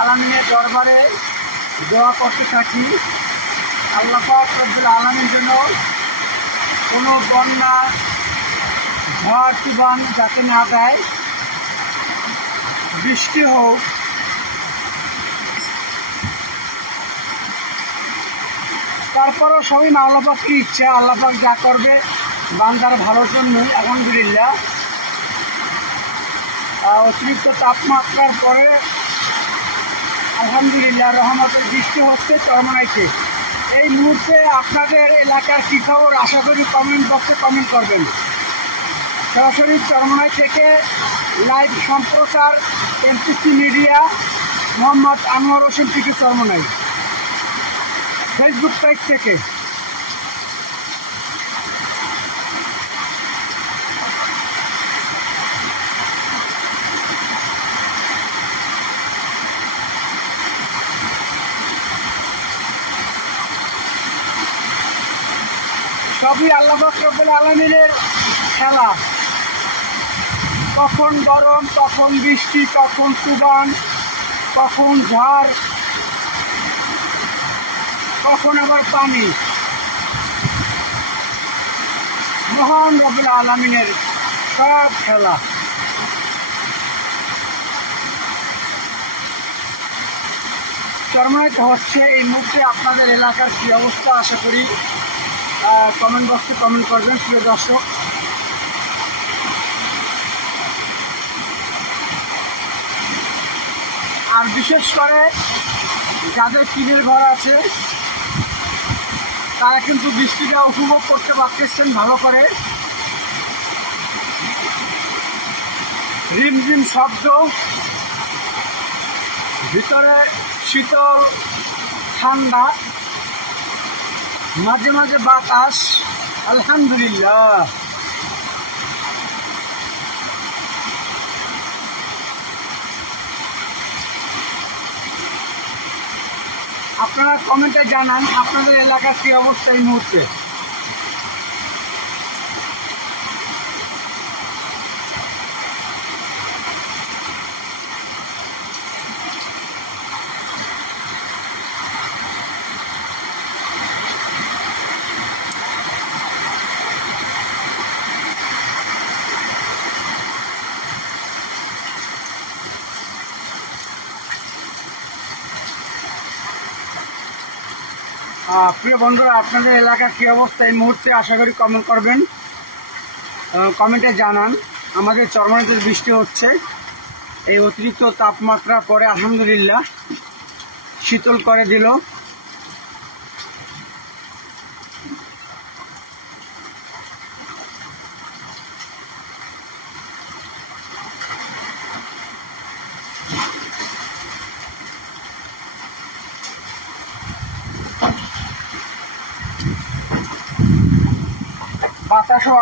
আলমিনের দরবারে দোয়া করতে থাকি। আল্লাহ পাক রব্বুল আলমীর জন্য কোনো বন্যা ঝড় তুফান যাতে না দেয়, বৃষ্টি হোক, তারপরও সবই আল্লাপাকের ইচ্ছা আল্লাপাক যা করবে, বান্দার ভালোর জন্যই, আলহামদুলিল্লাহ। অতিরিক্ত তাপমাত্রার পরে আলহামদুলিল্লাহ রহমতের বৃষ্টি হচ্ছে, চরমনাইতে। এই মুহূর্তে আপনাদের এলাকার কী খবর? আশা করি কমেন্ট বক্সে কমেন্ট করবেন। সরাসরি চরমনাই থেকে লাইভ সম্প্রচার এমপিসি মিডিয়া মোহাম্মদ আনোয়ার হোসেন টিকে চরমনাই। ফেসবুক পেজ থেকে। সবই আল্লাহ রব্বুল আলমিনের খেলা। কখন গরম কখন বৃষ্টি কখন তুফান কখন ঝড় কখন আবার পানি। মহান রবুল আলমিনের সব খেলা। চরমনাইতে হচ্ছে এই মুহূর্তে আপনাদের এলাকার কী অবস্থা, আশা করি কমেন্ট বক্সে কমেন্ট করবেন, প্রিয় দর্শক। আর বিশেষ করে যাদের টিনের ঘর আছে, তারা কিন্তু বৃষ্টিটা উপভোগ করতে পারতেছেন ভালো করে। রিমঝিম শব্দ, ভিতরে শীতল ঠান্ডা। মাঝে মাঝে বাতাস আলহামদুলিল্লাহ। আপনারা কমেন্টে জানান আপনাদের এলাকার কি অবস্থা এই মুহূর্তে? প্রিয় বন্ধুরা, আপনাদের এলাকার কী অবস্থা? এই মুহূর্তে আশা করি কমেন্ট করবেন কমেন্টে জানান। আমাদের চরমানিতে বৃষ্টি হচ্ছে। এই অতিরিক্ত তাপমাত্রা পরে আলহামদুলিল্লাহ শীতল করে দিল।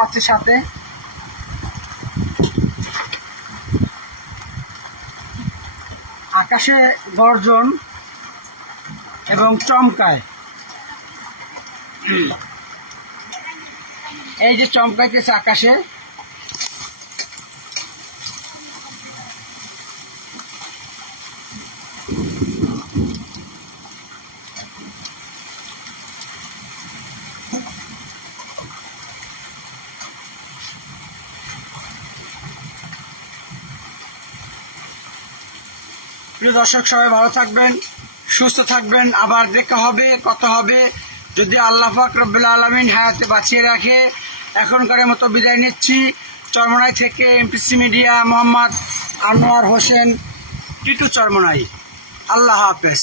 আছে সাথে। আকাশে গর্জন এবং চমকায়। এই যে চমকাইতেছে আকাশে। প্রিয় দর্শক, সবাই ভালো থাকবেন, সুস্থ থাকবেন। আবার দেখা হবে, কথা হবে। যদি আল্লাহ পাক রব্বুল আলমিন হায়াতে বাঁচিয়ে রাখে, এখনকার মতো বিদায় নিচ্ছি। চরমনাই থেকে এমপিসি মিডিয়া মোহাম্মদ আনোয়ার হোসেন, টিটু চরমনাই। আল্লাহ হাফেজ।